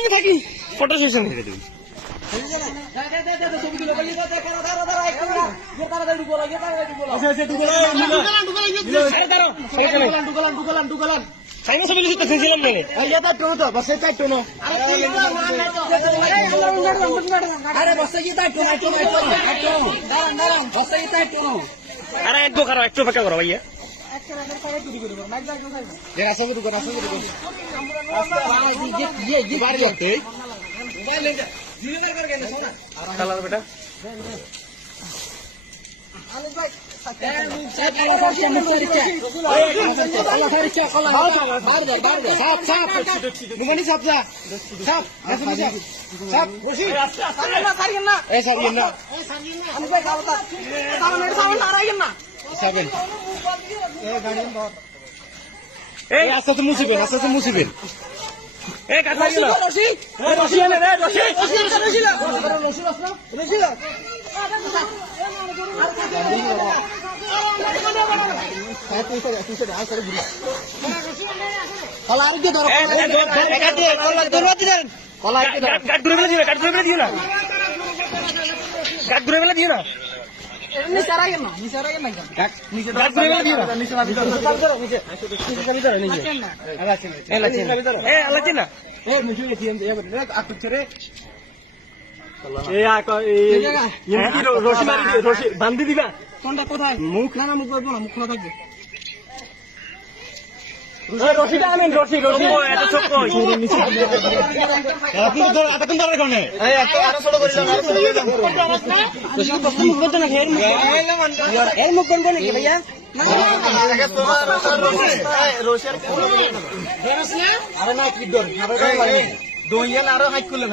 আমি থাকি photo session করে দিই সাইনো সব লিখতে ছিলাম না এটা টোনো তো বসে তাই টোনো আরে বসে কি তাই টোনো দাঁড়ান দাঁড়ান বসে কি তাই টোনো আরে একটু করো একটু অপেক্ষা করো ভাইয়া বেটা আস্তে আস্তে মুসিবেন আস্তে আস্তে মুসিবেন কাঠা গেল বান্ধি দিবা কোনটা কোথায় মুখ না মুখ বলবো না মুখ খোলা থাকবে রশিটা আনেন রশি রশি এত ছোট আপনি তো এতক্ষণ ধরে কোনে এই এত আরো ছোট করে দাও রশি তো মুখ বলতে না এর মুখ কোন কোন কি ভাইয়া আরে না কি দর দইয়াল আরো হাইট করলেন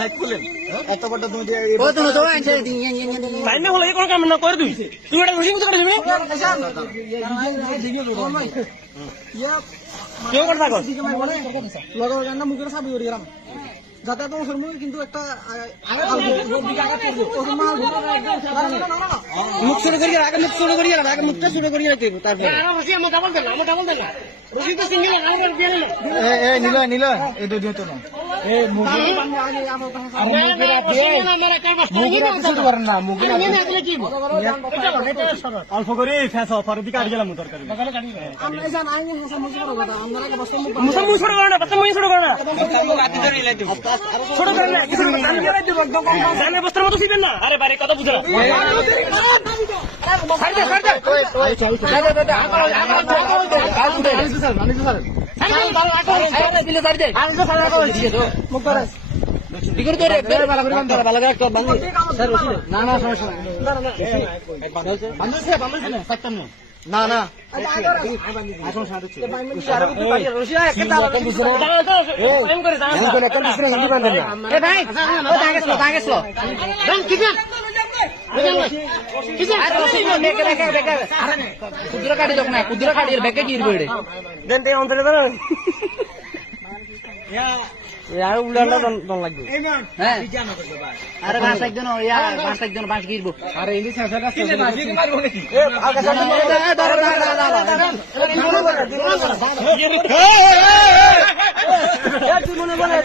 এত বড় দই দিয়ে ও তুমি তো আনছে বাইনে হলো কোন কাম না করে দুই তুমি এটা রশি করে দিবি কেউ করে থাকো লগর গান্না মুখের সাবি করে গেলাম যাতে তোমার শর্মা কিন্তু একটা মুখ শুরু করি আগে মুখ শুরু করি আগে মুখটা শুরু করি তারপরে নীল এই দুই তো না অল্প করে পরের দিকে আট গেলাম তরকারি ছোট করে না বস্তার মতো ছিলেন না আরে বারে কথা বুঝা না না কুদুরা কাটি দেখ না কুদুরা কাটি বেকে কি ইরবে দেন অন্তরে দাঁড়ান यार उड़ाना don লাগবে হ্যাঁ আরে বাস একজন বাস গিরবো আরে ইনি সাফাটা কি মারবো নাকি আকাশ তুই মনে বলে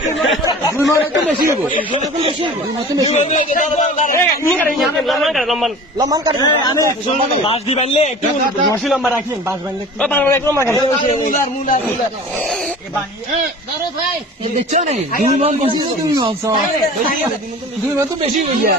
তুই মনে তো বেশি হবো লম্বান কাটে আমি বাস দি বানলে একটু রশি লম্বা রাখেন বাস বানলে একটু লম্বা রাখেন মুলার এ বানিয়ে দাঁড়ো ভাই দেখছো না দুই মন বেশি তুমি বলছো দুই মন তো বেশি হইয়া